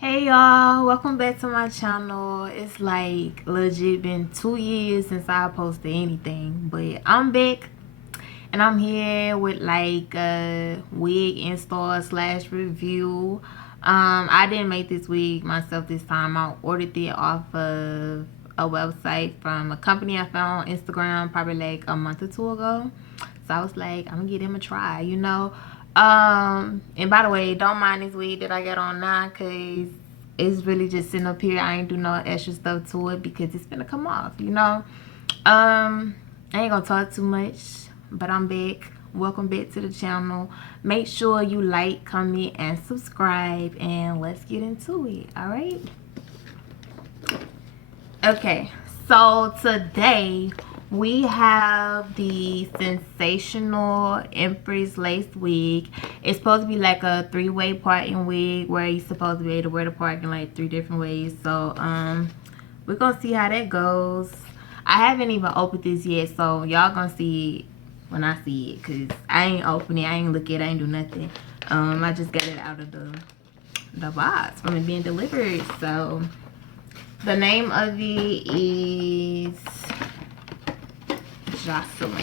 Hey y'all, welcome back to my channel. It's like legit been 2 years since I posted anything, but I'm back and I'm here with like a wig install slash review. I didn't make this wig myself this time. I ordered it off of a website from a company I found on Instagram probably like a month or two ago. So I was like, I'm gonna give them a try, you know. And by the way, don't mind this wig that I got on now, cause it's really just sitting up here. I ain't do no extra stuff to it because it's gonna come off, you know. I ain't gonna talk too much, but I'm back. Welcome back to the channel. Make sure you like, comment, and subscribe, and let's get into it. All right. Okay, so today we have the Sensational Empress lace wig. It's supposed to be like a three-way parting wig where you're supposed to be able to wear the part in like 3 different ways. So we're gonna see how that goes. I haven't even opened this yet, so y'all gonna see it when I see it, cause I ain't open it, I ain't look at it, I ain't do nothing. I just got it out of the box from it being delivered. So the name of it is Jocelyn.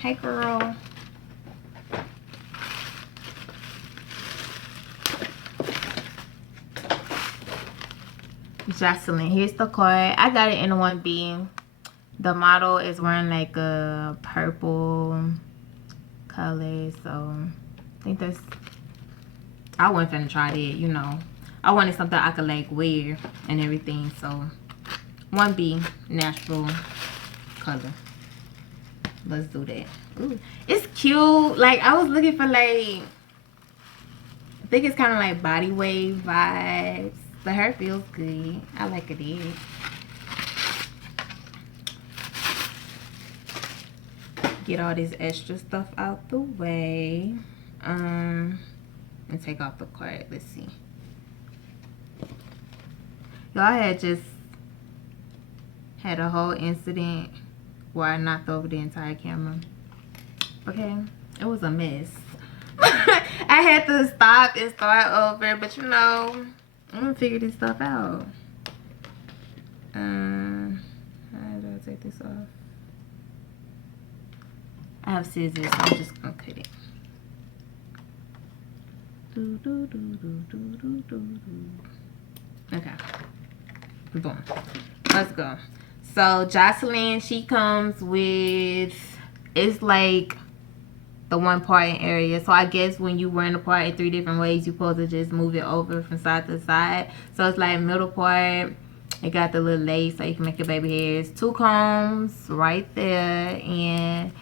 Hey girl. Jocelyn. Here's the card. I got it in a 1B. The model is wearing like a purple color. So I think that's, I wasn't finna try that, you know. I wanted something I could like wear and everything. So 1B natural color. Let's do that. Ooh, it's cute. Like I was looking for like, I think it's kind of like body wave vibes. The hair feels good. I like it. Get all this extra stuff out the way. And take off the card. Let's see. Y'all had just had a whole incident where I knocked over the entire camera. Okay, it was a mess. I had to stop and start over, but you know, I'm gonna figure this stuff out. How do I take this off? I have scissors, so I'm just gonna cut it. Okay, boom. Let's go. So Jocelyn, she comes with, it's like the one parting area. So I guess when you wearing the part in 3 different ways, you're supposed to just move it over from side to side. So it's like middle part. It got the little lace so you can make your baby hairs. 2 combs right there and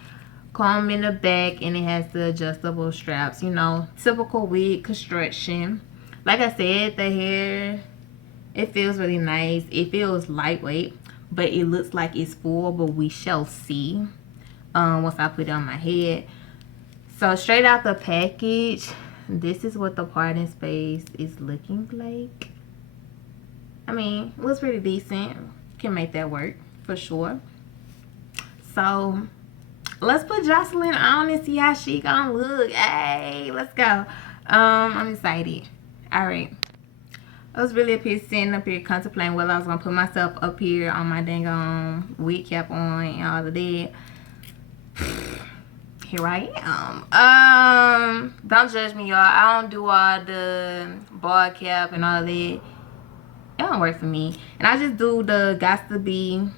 comb in the back, and it has the adjustable straps. You know, typical wig construction. Like I said, the hair, it feels really nice. It feels lightweight, but it looks like it's full, but we shall see once I put it on my head. So straight out the package, this is what the parting space is looking like. I mean, it looks pretty decent. Can make that work for sure. So let's put Jocelyn on and see how she gonna look. Hey, let's go. I'm excited. All right. I was really up here sitting up here contemplating whether I was gonna put myself up here on my dang wig cap on and all of that. Here I am. Don't judge me, y'all. I don't do all the ball cap and all of that. It don't work for me. And I just do the got to be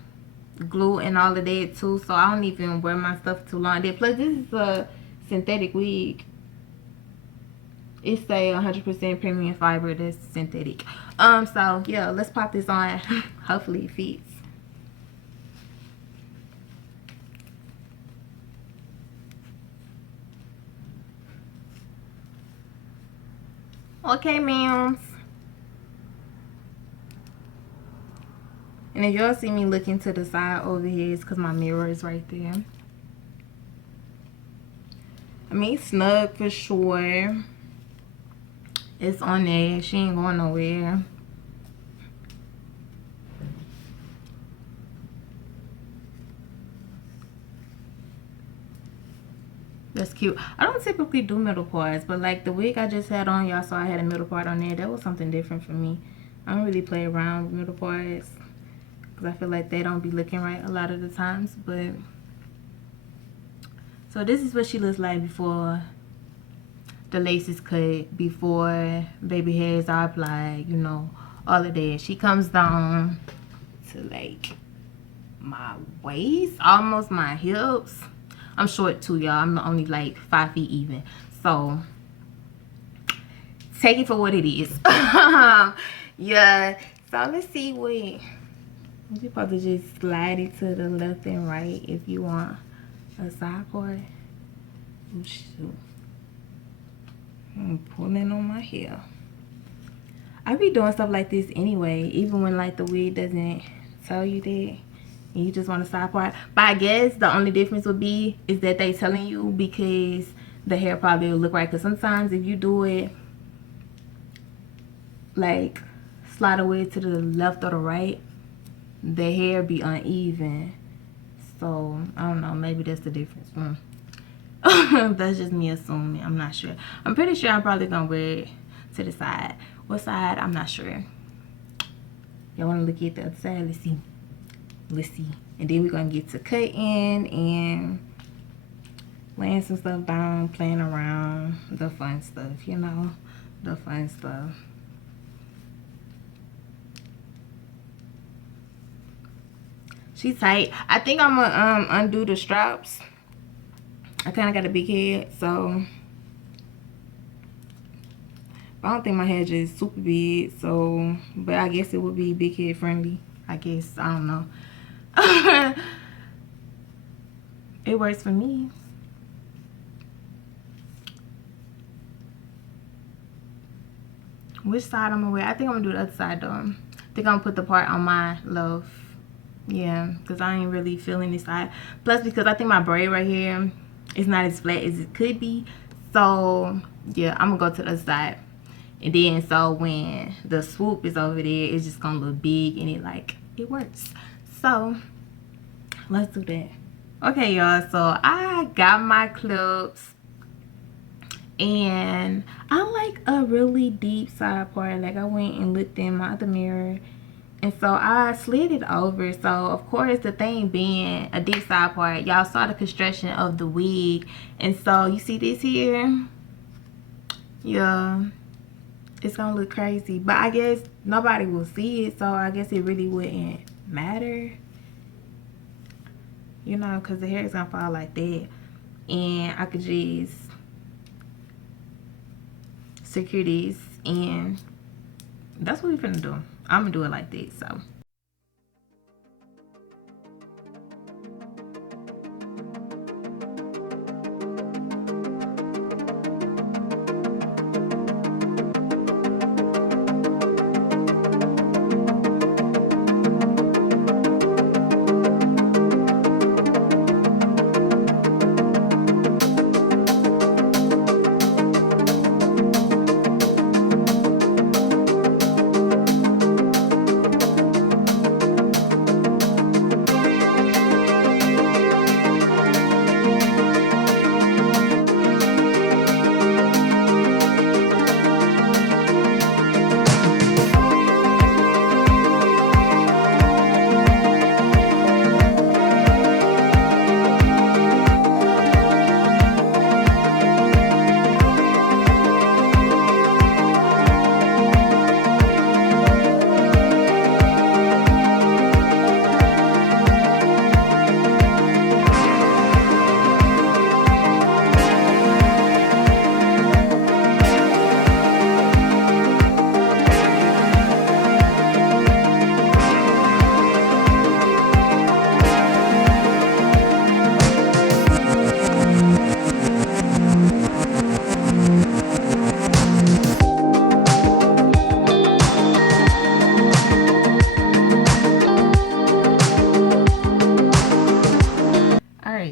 glue and all of that too. So I don't even wear my stuff too long. Plus, this is a synthetic wig. It's a 100% premium fiber that's synthetic. So yeah, let's pop this on. Hopefully it fits. Okay, ma'ams. And if y'all see me looking to the side over here, it's because my mirror is right there. I mean, it's snug for sure. It's on there. She ain't going nowhere. The That's cute. I don't typically do middle parts, but like the wig I just had on, y'all saw I had a middle part on there. That was something different for me. I don't really play around with middle parts because I feel like they don't be looking right a lot of the times. But so this is what she looks like before the lace is cut, before baby hairs are applied, you know, all of that. She comes down to like my waist, almost my hips. I'm short too, y'all. I'm only like 5 feet even. So take it for what it is. Yeah. So let's see what you're supposed to just slide it to the left and right if you want a side part. Oh shoot. I'm pulling on my hair. I be doing stuff like this anyway, even when like the wig doesn't tell you that and you just want a side part. But I guess the only difference would be is that they telling you because the hair probably will look right. Because sometimes if you do it like slide away to the left or the right, the hair be uneven. So I don't know, maybe that's the difference. That's just me assuming. I'm not sure. I'm pretty sure I'm probably gonna wear it to the side. What side? I'm not sure. Y'all want to look at the other side? Let's see. Let's see. And then we're gonna get to cutting and laying some stuff down, playing around, the fun stuff, you know, the fun stuff. She's tight. I think I'm gonna undo the straps. I kind of got a big head, so I don't think my head is super big. So, but I guess it would be big head friendly. I guess, I don't know. It works for me. Which side I'm gonna wear? I think I'm gonna do the other side though. I think I'm gonna put the part on my left. Yeah, because I ain't really feeling this side. Plus, because I think my braid right here is not as flat as it could be. So, yeah, I'm gonna go to the other side. And then, so when the swoop is over there, it's just gonna look big and it works. So, let's do that. Okay, y'all, so I got my clips. And I like a really deep side part. Like, I went and looked in my other mirror. And so I slid it over. So of course, the thing being a deep side part, y'all saw the construction of the wig. And so you see this here? Yeah, it's gonna look crazy. But I guess nobody will see it, so I guess it really wouldn't matter. You know, because the hair is gonna fall like that. And I could just secure this, and that's what we're finna do. I'm gonna do it like this. So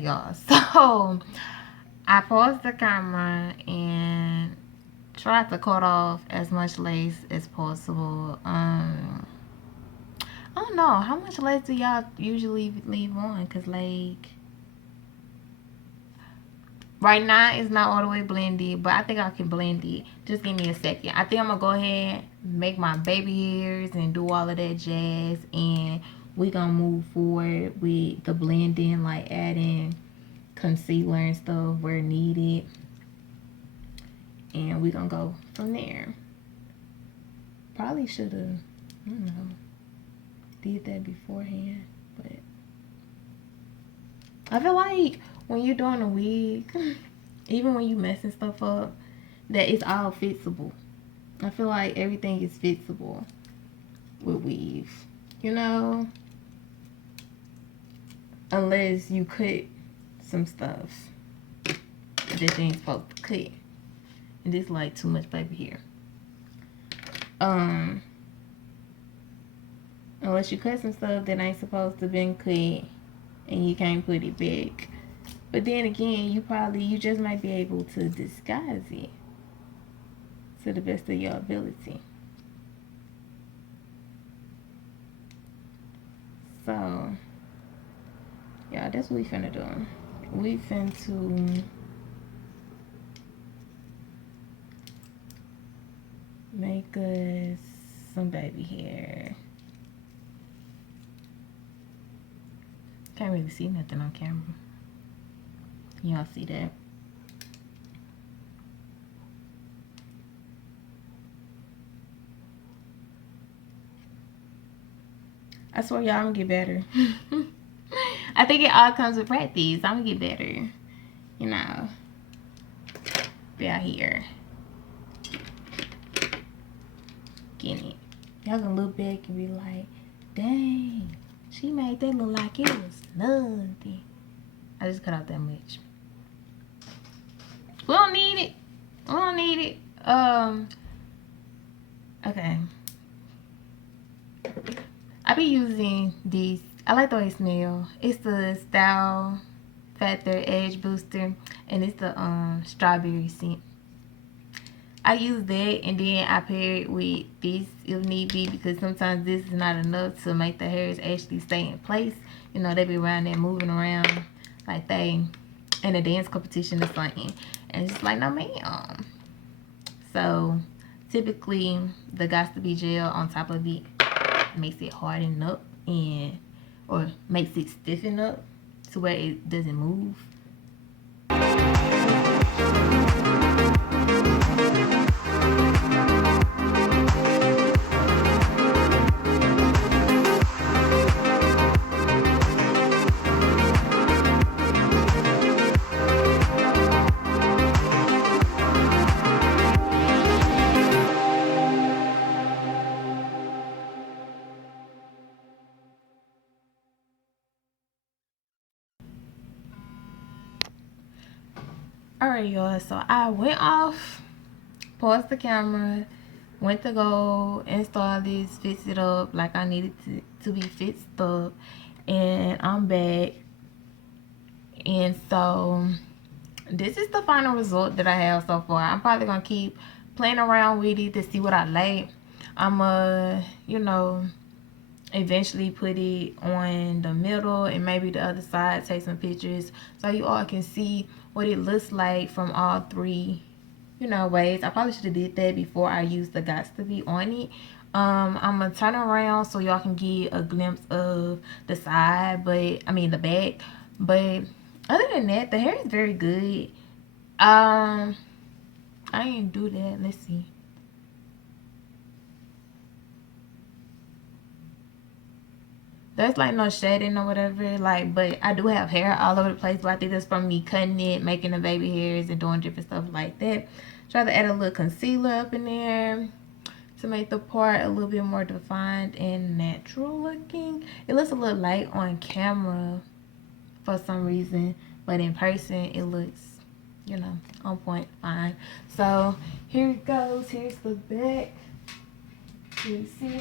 y'all, so I paused the camera and tried to cut off as much lace as possible. I don't know, how much lace do y'all usually leave on? Because like Right now it's not all the way blended, but I think I can blend it. Just give me a second. I think I'm gonna go ahead, make my baby hairs and do all of that jazz, and we gonna move forward with the blending, like adding concealer and stuff where needed, and we gonna go from there. Probably should have, I don't know, did that beforehand, but I feel like when you're doing a wig, even when you messing stuff up, that it's all fixable. I feel like everything is fixable with weaves, you know, unless you cut some stuff that you ain't supposed to cut. And this like too much paper here. Unless you cut some stuff that ain't supposed to been cut and you can't put it back. But then again, you just might be able to disguise it to the best of your ability. So, yeah, that's what we finna do. We finna make us some baby hair. Can't really see nothing on camera. Y'all see that? I swear y'all, I'm gonna get better. I think it all comes with practice. I'm gonna get better. You know. Be out here. Getting it. Y'all gonna look back and be like, dang, she made that look like it was nothing. I just cut out that much. We don't need it. We don't need it. Okay. I be using these. I like the way it smells. It's the Style Factor Edge Booster, and it's the strawberry scent. I use that, and then I pair it with this if need be, because sometimes this is not enough to make the hairs actually stay in place. You know, they be around there moving around like they in a dance competition or something, and it's just like, no ma'am. So typically the Got to Be gel on top of it makes it harden up and or makes it stiffen up to where it doesn't move. Alright, y'all, so I went off, paused the camera, went to go install this, fix it up like I needed to be fixed up, and I'm back. And so this is the final result that I have so far. I'm probably gonna keep playing around with it to see what I like. I'm you know, eventually put it on the middle and maybe the other side, take some pictures so you all can see what it looks like from all three, you know, ways. I probably should have did that before I used the Got to Be on it. I'm gonna turn around so y'all can get a glimpse of the side, but I mean the back. But other than that, the hair is very good. I didn't do that. Let's see. There's like no shedding or whatever, like, but I do have hair all over the place, but I think that's from me cutting it, making the baby hairs and doing different stuff like that. Try to add a little concealer up in there to make the part a little bit more defined and natural looking. It looks a little light on camera for some reason, but in person it looks, you know, on point, fine. So here it goes. Here's the back. You see?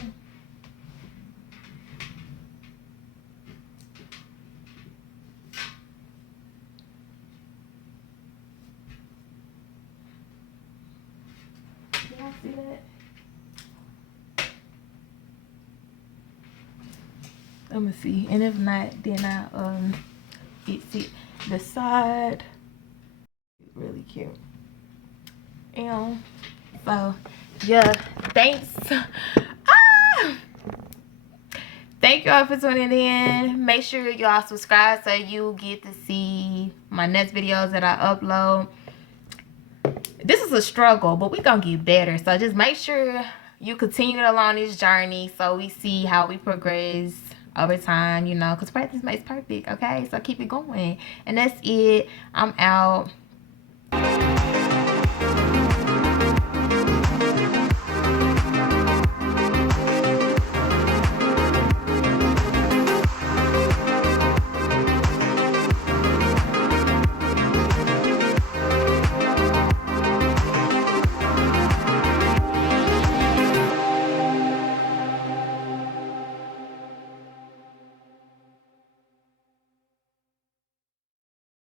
See that? Let me see, and if not, then I fix it the side. really cute. So yeah, thanks. Thank y'all for tuning in. Make sure y'all subscribe so you get to see my next videos that I upload. This is a struggle, but we're gonna get better. So just make sure you continue along this journey so we see how we progress over time, you know, because practice makes perfect. Okay, so keep it going. And that's it. I'm out.